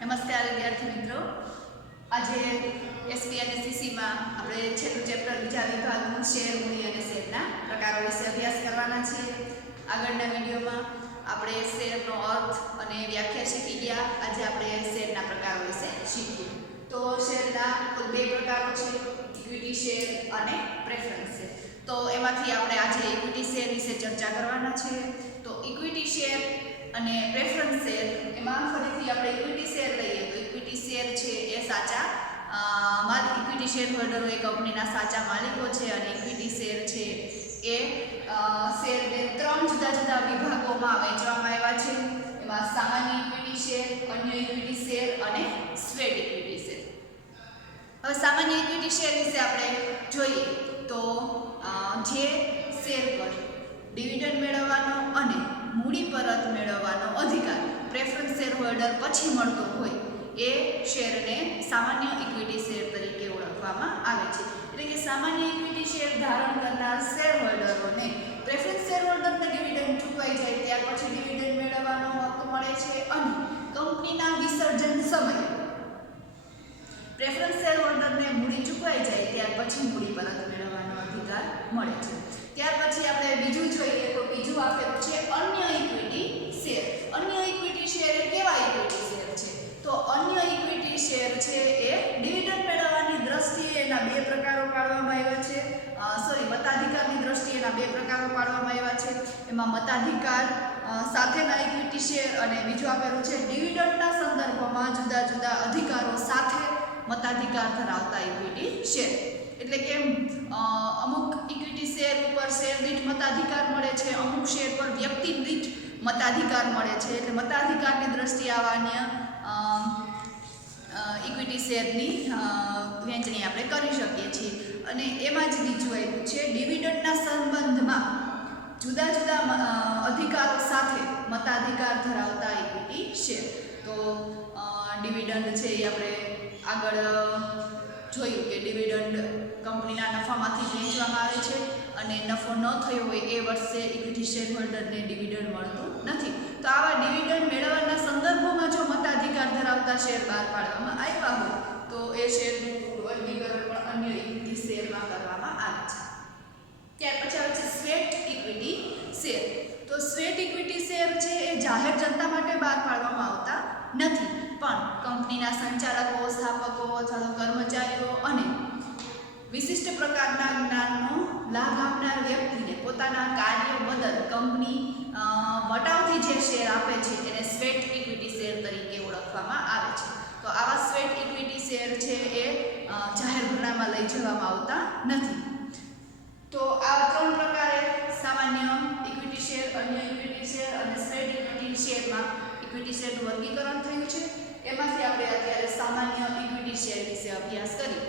નમસ્કાર વિદ્યાર્થી મિત્રો, આજે એસપી અને સીસીમાં આપણે છેલ્લું ચેપ્ટર બીજા વિભાગનું શેર, મૂડી અને શેરના પ્રકારો વિશે અભ્યાસ કરવાના છીએ. આગળના વિડીયોમાં આપણે શેરનો અર્થ અને વ્યાખ્યા શીખી ગયા. આજે આપણે શેરના પ્રકારો વિશે શીખીએ. તો શેરના કુલ બે પ્રકારો છે, ઇક્વિટી શેર અને પ્રેફરન્સ શેર. તો એમાંથી આપણે આજે ઇક્વિટી શેર વિશે ચર્ચા કરવાના છીએ. તો ઇક્વિટી શેર અને પ્રેફરન્સ શેર, એમાં ફરીથી આપણે ઇક્વિટી શેર લઈએ તો ઇક્વિટી શેર છે એ સાચા ઇક્વિટી શેર હોલ્ડરો એ કંપનીના સાચા માલિકો છે. અને ઇક્વિટી શેર છે એ શેરને ત્રણ જુદા જુદા વિભાગોમાં વહેંચવામાં આવ્યા છે. એમાં સામાન્ય ઇક્વિટી શેર, અન્ય ઇક્વિટી શેર અને સ્વેટ ઇક્વિટી શેર. હવે સામાન્ય ઇક્વિટી શેર વિશે આપણે જોઈએ તો જે શેર પર ડિવિડન્ડ મેળવવાનો અને મૂડી પરત મેળવવાનો અધિકાર પ્રેફરન્સ શેર હોલ્ડર પછી મળતો હોય એ શેરને સામાન્ય ઇક્વિટી શેર તરીકે ઓળખવામાં આવે છે. એટલે કે સામાન્ય ઇક્વિટી શેર ધારણ કરનાર શેર હોલ્ડરોને પ્રેફરન્સ શેર હોલ્ડરને ડિવિડન્ડ ચૂકવાઈ જાય ત્યાર પછી ડિવિડન્ડ મેળવવાનો હક મળે છે. અને કંપનીના વિસર્જન સમયે પ્રેફરન્સ શેર હોલ્ડરને મૂડી ચૂકવાઈ જાય ત્યાર પછી મૂડી પરત મેળવવાનો અધિકાર મળે છે. ત્યાર પછી આપણે બીજું જોઈએ તો બીજું આપેલું છે અન્ય ઇક્વિટી શેર. અન્ય ઇક્વિટી શેર એ કેવા ઇક્વિટી શેર છે? તો અન્ય ઇક્વિટી શેર છે એ ડિવિડન્ડ મેળવવાની દ્રષ્ટિએ એના બે પ્રકારો પાડવામાં આવ્યા છે. મતાધિકારની દ્રષ્ટિએ એના બે પ્રકારો પાડવામાં આવ્યા છે. એમાં મતાધિકાર સાથેના ઇક્વિટી શેર અને બીજું આપેલું છે ડિવિડન્ડના સંદર્ભમાં જુદા જુદા અધિકારો સાથે મતાધિકાર ધરાવતા ઇક્વિટી શેર. એટલે કે અમુક ઇક્વિટી શેર ઉપર શેર દીઠ મતાધિકાર મળે છે, અમુક શેર પર વ્યક્તિ દીઠ મતાધિકાર મળે છે. એટલે મતાધિકારની દ્રષ્ટિએ આવા અન્ય ઇક્વિટી શેરની વહેંચણી આપણે કરી શકીએ છીએ. અને એમાં જ બીજું આવ્યું છે ડિવિડન્ડના સંબંધમાં જુદા જુદા અધિકારો સાથે મતાધિકાર ધરાવતા ઇક્વિટી શેર. તો ડિવિડન્ડ છે એ આપણે આગળ જોયું કે ડિવિડન્ડ કંપનીના નફામાંથી વહેંચવામાં આવે છે અને નફો ન થયો હોય એ વર્ષે ઇક્વિટી શેર હોલ્ડરને ડિવિડન્ડ મળતું નથી. તો આવા ડિવિડન્ડ મેળવવાના સંદર્ભમાં જો મતાધિકાર ધરાવતા શેર બહાર પાડવામાં આવ્યા હોય તો એ શેરનું વર્ગીકરણ પણ અન્ય ઇક્વિટી શેરમાં કરવામાં આવે છે. ત્યાર પછી આવે છે સ્વેટ ઇક્વિટી શેર. તો સ્વેટ ઇક્વિટી શેર છે એ જાહેર જનતા માટે બહાર પાડવામાં આવતા નથી, પણ કંપનીના સંચાલકો, સ્થાપકો અથવા તો કર્મચારીઓ અને વિશિષ્ટ પ્રકારના જ્ઞાનનો લાભ આપનાર વ્યક્તિને પોતાના કાર્ય બદલ કંપની વટાવથી જે શેર આપે છે તેને સ્વેટ ઇક્વિટી શેર તરીકે ઓળખવામાં આવે છે. તો આવા સ્વેટ ઇક્વિટી શેર છે એ જાહેર ભરણામાં લઈ જવામાં આવતા નથી. તો આ ત્રણ પ્રકારે સામાન્ય ઇક્વિટી શેર, અન્ય ઇક્વિટી શેર અને સ્વેટ ઇક્વિટી શેરમાં ઇક્વિટી શેરનું વર્ગીકરણ થયું છે. એમાંથી આપણે અત્યારે સામાન્ય ઇક્વિટી શેર વિશે અભ્યાસ કરીએ.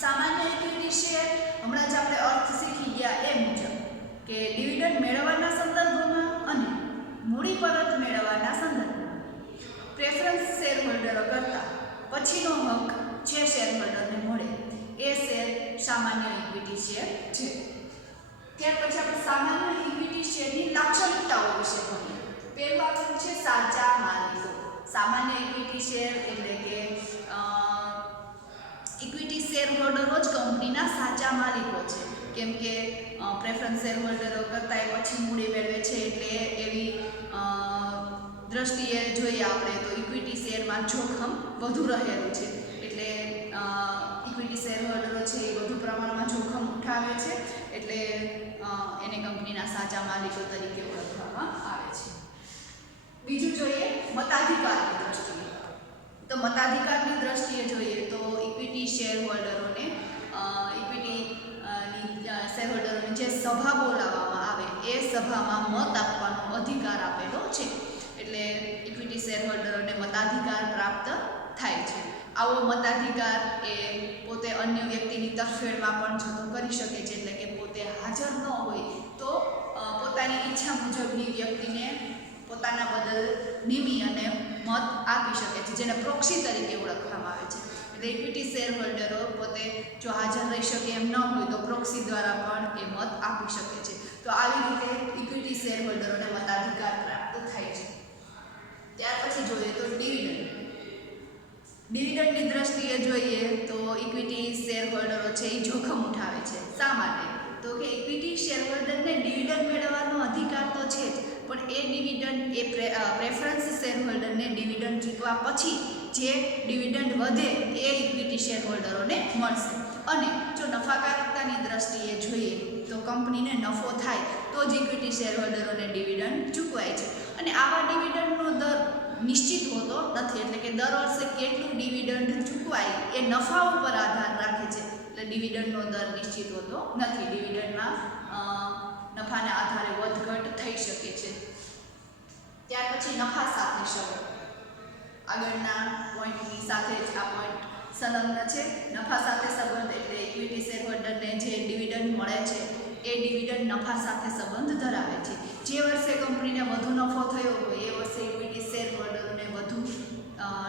સામાન્ય ઇક્વિટી શેર હમણાં જ આપણે અર્થ શીખી ગયા એ મુજબ કે ડિવિડન્ડ મેળવવાના સંદર્ભમાં અને મૂડી પરત મેળવવાના સંદર્ભમાં પ્રેફરન્સ શેર હોલ્ડરો કરતાં પછીનો હક જે શેર હોલ્ડરને મળે એ શેર સામાન્ય ઇક્વિટી શેર છે. ત્યાર પછી આપણે સામાન્ય ઇક્વિટી શેરની લાક્ષણિકતાઓ વિશે ભણીએ. પહેલું આપણું છે સાચા માલિકો. સામાન્ય ઇક્વિટી શેર એટલે કે ઇક્વિટી શેર હોલ્ડરો જ કંપનીના સાચા માલિકો છે. કેમ કે પ્રેફરન્સ શેર હોલ્ડરો કરતાં એ પછી મૂડી મેળવે છે. એટલે એવી દ્રષ્ટિએ જોઈએ આપણે તો ઇક્વિટી શેરમાં જોખમ વધુ રહેલું છે. એટલે ઇક્વિટી શેર હોલ્ડરો છે એ વધુ પ્રમાણમાં જોખમ ઉઠાવે છે. એટલે એને કંપનીના સાચા માલિકો તરીકે ઓળખવામાં આવે છે. બીજું જોઈએ મતાધિકારની દ્રષ્ટિએ. તો મતાધિકારની દ્રષ્ટિએ જોઈએ તો ઇક્વિટી શેર હોલ્ડરોને શેર હોલ્ડરોને જે સભા બોલાવવામાં આવે એ સભામાં મત આપવાનો અધિકાર આપેલો છે. એટલે ઇક્વિટી શેર હોલ્ડરોને મતાધિકાર પ્રાપ્ત થાય છે. આવો મતાધિકાર એ પોતે અન્ય વ્યક્તિની તરફેણમાં પણ જતો કરી શકે છે. એટલે કે પોતે હાજર ન હોય તો પોતાની ઈચ્છા મુજબની વ્યક્તિને પોતાના બદલ નિમી અને મત આપી શકે છે, જેને પ્રોક્સી તરીકે ઓળખવામાં આવે છે. એટલે ઇક્વિટી શેર હોલ્ડરો પોતે જો હાજર રહી શકે એમ ન હોય તો પ્રોક્સી દ્વારા પણ એ મત આપી શકે છે. તો આવી રીતે ઇક્વિટી શેર હોલ્ડરોને મતાધિકાર પ્રાપ્ત થાય છે. ત્યાર પછી જોઈએ તો ડિવિડન્ડ. ડિવિડન્ડની દ્રષ્ટિએ જોઈએ તો ઇક્વિટી શેર હોલ્ડરો છે એ જોખમ ઉઠાવે છે. શા માટે? તો કે ઇક્વિટી શેર હોલ્ડરને ડિવિડન્ડ મેળવવાનો અધિકાર તો છે જ, પણ એ ડિવિડન્ડ પ્રેફરન્સ શેર હોલ્ડરને ડિવિડન્ડ ચૂકવા પછી જે ડિવિડન્ડ વધે એ ઇક્વિટી શેર હોલ્ડરોને મળશે. અને જો નફાકારકતાની દ્રષ્ટિએ જોઈએ તો કંપનીને નફો થાય તો જ ઇક્વિટી શેર હોલ્ડરોને ડિવિડન્ડ ચૂકવાય છે. અને આવા ડિવિડન્ડનો દર નિશ્ચિત હોતો નથી, એટલે કે દર વર્ષે કેટલું ડિવિડન્ડ ચૂકવાય એ નફા ઉપર આધાર રાખે છે. એટલે ડિવિડન્ડનો દર નિશ્ચિત હોતો નથી. ડિવિડન્ડમાં નફાના આધારે વધઘટ થઈ શકે છે. ત્યાર પછી નફા સાથે સંબંધ. આગળના પોઈન્ટની સાથે જ આ પોઈન્ટ સંલગ્ન છે. નફા સાથે સંબંધ એટલે ઇક્વિટી શેર હોલ્ડરને જે ડિવિડન્ડ મળે છે એ ડિવિડન્ડ નફા સાથે સંબંધ ધરાવે છે. જે વર્ષે કંપનીને વધુ નફો થયો હોય એ વર્ષે ઇક્વિટી શેર હોલ્ડરોને વધુ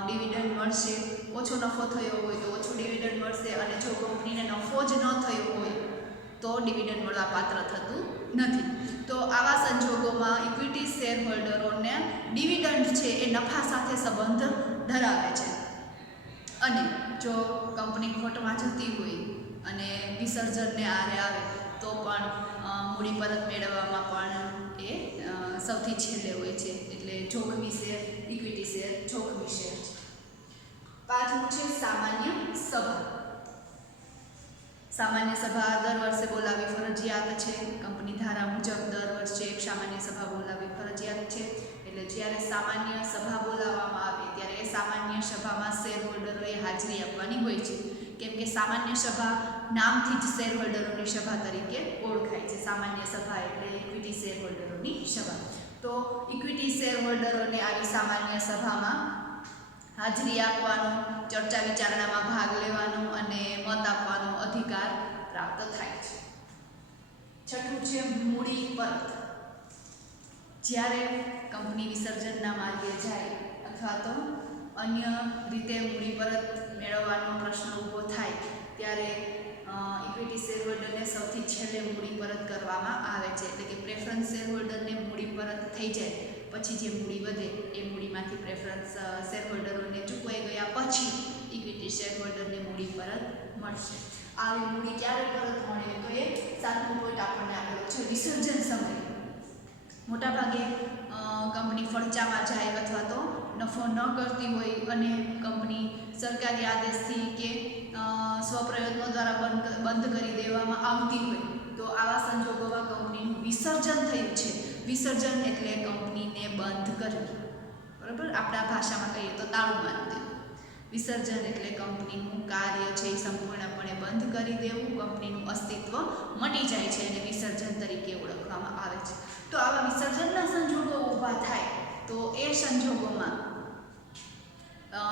ડિવિડન્ડ મળશે. ઓછો નફો થયો હોય તો ઓછું ડિવિડન્ડ મળશે. અને જો કંપનીને નફો જ ન થયો હોય તો ડિવિડન્ડ મળવા પાત્ર થતું નથી. તો આવા સંજોગોમાં ઇક્વિટી શેર હોલ્ડરોને ડિવિડન્ડ છે એ નફા સાથે સંબંધ ધરાવે છે. અને જો કંપની ખોટમાં જતી હોય અને વિસર્જનને આરે આવે તો પણ મૂડી પરત મેળવવામાં પણ એ સૌથી છેલ્લે હોય છે. એટલે જોખમી શેર, ઇક્વિટી શેર જોખમી શેર છે. પાંચમું છે સામાન્ય સભા. સામાન્ય સભા દર વર્ષે બોલાવવી ફરજિયાત છે. કંપની ધારા મુજબ દર વર્ષે એક સામાન્ય સભા બોલાવવી ફરજિયાત છે. એટલે જ્યારે સામાન્ય સભા બોલાવવામાં આવે ત્યારે એ સામાન્ય સભામાં શેર હોલ્ડરોએ હાજરી આપવાની હોય છે. કેમ કે સામાન્ય સભા નામથી જ શેર હોલ્ડરોની સભા તરીકે ઓળખાય છે. સામાન્ય સભા એટલે ઇક્વિટી શેર હોલ્ડરોની સભા. તો ઇક્વિટી શેર હોલ્ડરોને આવી સામાન્ય સભામાં હાજરી આપવાનો, ચર્ચા વિચારણામાં ભાગ લેવાનો અને મત આપવાનો અધિકાર પ્રાપ્ત થાય છે. છઠ્ઠું છે મૂડી પરત. જ્યારે કંપની વિસર્જનના માર્ગે જાય અથવા તો અન્ય રીતે મૂડી પરત મેળવવાનો પ્રશ્ન ઊભો થાય ત્યારે ઇક્વિટી શેર હોલ્ડરને સૌથી છેલ્લે મૂડી પરત કરવામાં આવે છે. એટલે કે પ્રેફરન્સ શેર હોલ્ડરને મૂડી પરત થઈ જાય પછી જે મૂડી વધે એ મૂડીમાંથી પ્રેફરન્સ શેર હોલ્ડરોને ચૂકવાઈ ગયા પછી ઇક્વિટી શેર હોલ્ડરને મૂડી પરત મળશે. આવી મૂડી ક્યારે પરત મળે તો એ સાતમો પોઈન્ટ આપણને આપેલો છે વિસર્જન સમયે. મોટાભાગે કંપની ફડચામાં જાય અથવા તો નફો ન કરતી હોય અને કંપની સરકારી આદેશથી કે સ્વપ્રયત્નો દ્વારા બંધ કરી દેવામાં આવતી હોય તો આવા સંજોગોમાં કંપનીનું વિસર્જન થયું છે. વિસર્જન એટલે કંપનીને બંધ કરવી, બરાબર. આપણા ભાષામાં કહીએ તો તાળું મારી દેવું. વિસર્જન એટલે કંપનીનું કાર્ય છે એ સંપૂર્ણપણે બંધ કરી દેવું, કંપનીનું અસ્તિત્વ મટી જાય છે અને વિસર્જન તરીકે ઓળખવામાં આવે છે. તો આવા વિસર્જનના સંજોગો ઊભા થાય તો એ સંજોગોમાં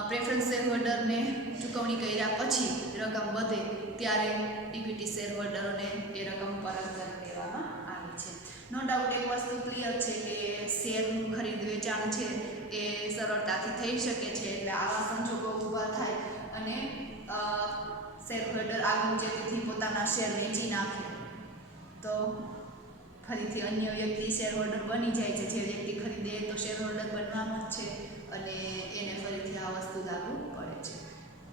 પ્રેફરન્સ શેર હોલ્ડરને ચૂકવણી કર્યા પછી રકમ વધે ત્યારે ઇક્વિટી શેર હોલ્ડરોને એ રકમ પરત કરી દેવામાં આવે છે. નો ડાઉટ એક વસ્તુ ક્લિયર છે કે શેરનું ખરીદ વેચાણ છે એ સરળતાથી થઈ શકે છે. એટલે આવા સંજોગો ઊભા થાય અને શેર હોલ્ડર આગમચેતીથી પોતાના શેર વેચી નાખે તો ફરીથી અન્ય વ્યક્તિ શેર હોલ્ડર બની જાય છે. જે વ્યક્તિ ખરીદે તો શેર હોલ્ડર બનવાનો જ છે અને એને ફરીથી આ વસ્તુ લાગુ પડે છે.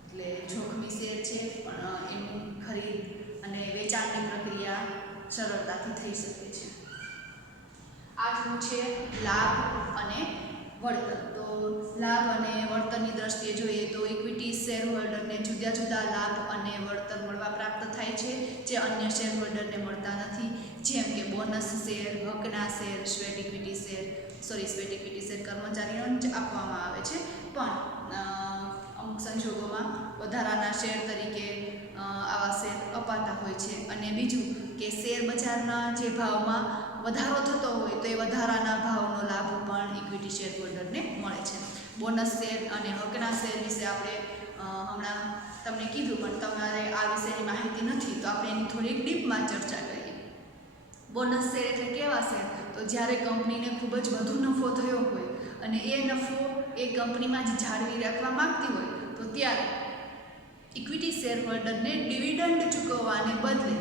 એટલે જોખમી શેર છે પણ એનું ખરીદ અને વેચાણની પ્રક્રિયા સરળતાથી થઈ શકે છે. આઠમું છે લાભ અને વળતર. તો લાભ અને વળતરની દ્રષ્ટિએ જોઈએ તો ઇક્વિટી શેર હોલ્ડરને જુદા જુદા લાભ અને વળતર મળવા પ્રાપ્ત થાય છે જે અન્ય શેર હોલ્ડરને મળતા નથી. જેમ કે બોનસ શેર, હકના શેર, સ્વેટ ઇક્વિટી શેર કર્મચારીઓને જ આપવામાં આવે છે. પણ અમુક સંજોગોમાં વધારાના શેર તરીકે આવા શેર અપાતા હોય છે. અને બીજું કે શેર બજારના જે ભાવમાં વધારો થતો હોય તો એ વધારાના ભાવનો લાભ પણ ઇક્વિટી શેર હોલ્ડરને મળે છે. બોનસ શેર અને હકના શેર વિશે આપણે હમણાં તમને કીધું, પણ તમારે આ વિશેની માહિતી નથી તો આપણે એની થોડીક ડીપમાં ચર્ચા કરીએ. બોનસ શેર એટલે કેવા શેર? તો જ્યારે કંપનીને ખૂબ જ વધુ નફો થયો હોય અને એ નફો એ કંપનીમાં જ જાળવી રાખવા માંગતી હોય તો ત્યારે ઇક્વિટી શેર હોલ્ડરને ડિવિડન્ડ ચૂકવવાને બદલે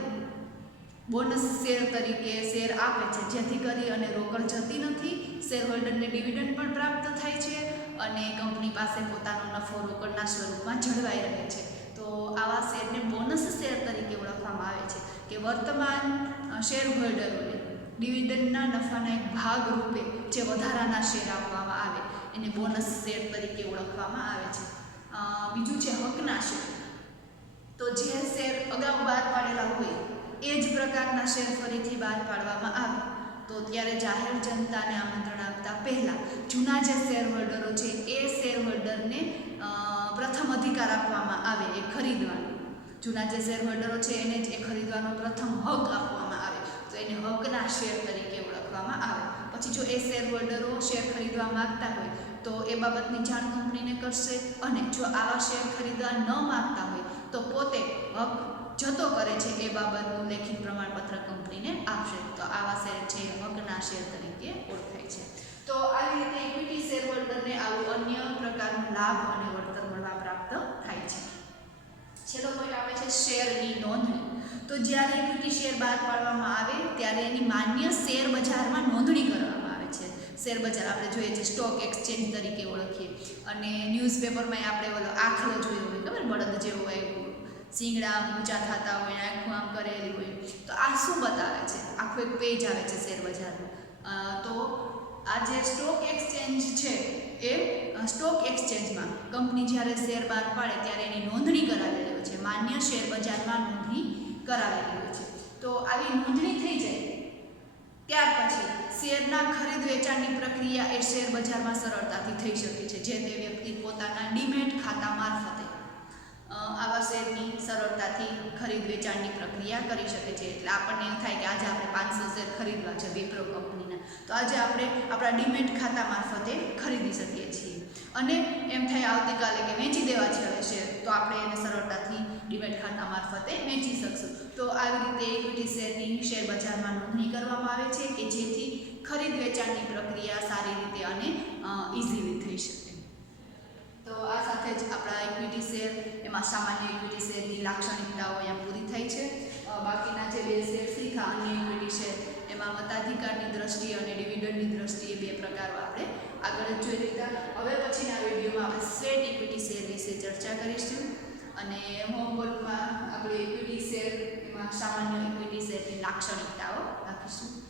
બોનસ શેર તરીકે શેર આપે છે, જેથી કરી અને રોકડ જતી નથી, શેર હોલ્ડરને ડિવિડન્ડ પણ પ્રાપ્ત થાય છે અને કંપની પાસે પોતાનો નફો રોકડના સ્વરૂપમાં જળવાઈ રહે છે. તો આવા શેરને બોનસ શેર તરીકે ઓળખવામાં આવે છે કે વર્તમાન શેર હોલ્ડરોને ડિવિડન્ડના નફાના એક ભાગ રૂપે જે વધારાના શેર આપવામાં આવે એને બોનસ શેર તરીકે ઓળખવામાં આવે છે. બીજું છે હકના શેર. તો જે શેર અગાઉ બહાર પાડેલા હોય એ જ પ્રકારના શેર ફરીથી બહાર પાડવામાં આવે તો ત્યારે જાહેર જનતાને આમંત્રણ આપતા પહેલાં જૂના જે શેર હોલ્ડરો છે એ શેર હોલ્ડરને પ્રથમ અધિકાર આપવામાં આવે એ ખરીદવાનો. જૂના જે શેર હોલ્ડરો છે એને જ એ ખરીદવાનો પ્રથમ હક આપવામાં આવે તો એને હકના શેર તરીકે ઓળખવામાં આવે. પછી જો એ શેર હોલ્ડરો શેર ખરીદવા માગતા હોય તો એ બાબતની જાણ કંપનીને કરશે અને જો આવા શેર ખરીદવા ન માગતા હોય તો પોતે હક જતો કરે છે એ બાબતનું લેખિત પ્રમાણપત્ર કંપનીને આપશે. તો આવા શેર છે હકના શેર તરીકે ઓળખાય છે. તો આવી રીતે ઇક્વિટી શેર હોલ્ડરને આવું અન્ય પ્રકારનો લાભ અને વળતર મળવા પ્રાપ્ત થાય છે. છેલ્લો પોઈન્ટ આવે છે શેરની નોંધણી. તો જ્યારે ઇક્વિટી શેર બહાર પાડવામાં આવે ત્યારે એની માન્ય શેર બજારમાં નોંધણી કરવામાં આવે છે. શેર બજાર આપણે જોઈએ છે સ્ટોક એક્સચેન્જ તરીકે ઓળખીએ અને ન્યૂઝપેપરમાં આપણે ઓલો આખલો જોયો હોય ખબર બળદ જેવો હોય શિંગડા ઊંચા થતા હોય આંખું આમ કરેલી હોય. તો આ શું બતાવે છે? આખું એક પેજ આવે છે શેર બજારનું. તો આ જે સ્ટોક એક્સચેન્જ છે એ સ્ટોક એક્સચેન્જમાં કંપની જ્યારે શેર બહાર પાડે ત્યારે એની નોંધણી કરાવેલી હોય છે. માન્ય શેર બજારમાં નોંધણી કરાવેલી હોય છે. તો આવી નોંધણી થઈ જાય ત્યાર પછી શેરના ખરીદ વેચાણની પ્રક્રિયા એ શેર બજારમાં સરળતાથી થઈ શકે છે. જે તે વ્યક્તિ પોતાના ડીમેટ ખાતા મારફતે આવા શેરની સરળતાથી ખરીદ વેચાણની પ્રક્રિયા કરી શકે છે. એટલે આપણને એમ થાય કે આજે આપણે 500 શેર ખરીદવા છે વિપ્રો કંપનીના તો આજે આપણે આપણા ડીમેટ ખાતા મારફતે ખરીદી શકીએ છીએ અને એમ થાય આવતીકાલે કે વેચી દેવા છે હવે શેર તો આપણે એને સરળતાથી ડીમેટ ખાતા મારફતે વેચી શકશું. તો આવી રીતે ઇક્વિટી શેરની શેર બજારમાં નોંધણી કરવામાં આવે છે કે જેથી ખરીદ વેચાણની પ્રક્રિયા સારી રીતે અને ઇઝીલી થઈ શકે. તો આ સાથે જ આપણા ઇક્વિટી શેર એમાં સામાન્ય ઇક્વિટી શેરની લાક્ષણિકતાઓ અહીંયા પૂરી થાય છે. બાકીના જે 2 શેર શીખા અન્ય ઇક્વિટી શેર એમાં મતાધિકારની દ્રષ્ટિએ અને ડિવિડન્ડની દ્રષ્ટિએ 2 પ્રકારો આપણે આગળ જ જોઈ લીધા. હવે પછીના વિડીયોમાં આપણે સ્ટ્રેટ ઇક્વિટી શેર વિશે ચર્ચા કરીશું અને હોમવર્કમાં આપણે ઇક્વિટી શેર એમાં સામાન્ય ઇક્વિટી શેરની લાક્ષણિકતાઓ રાખીશું.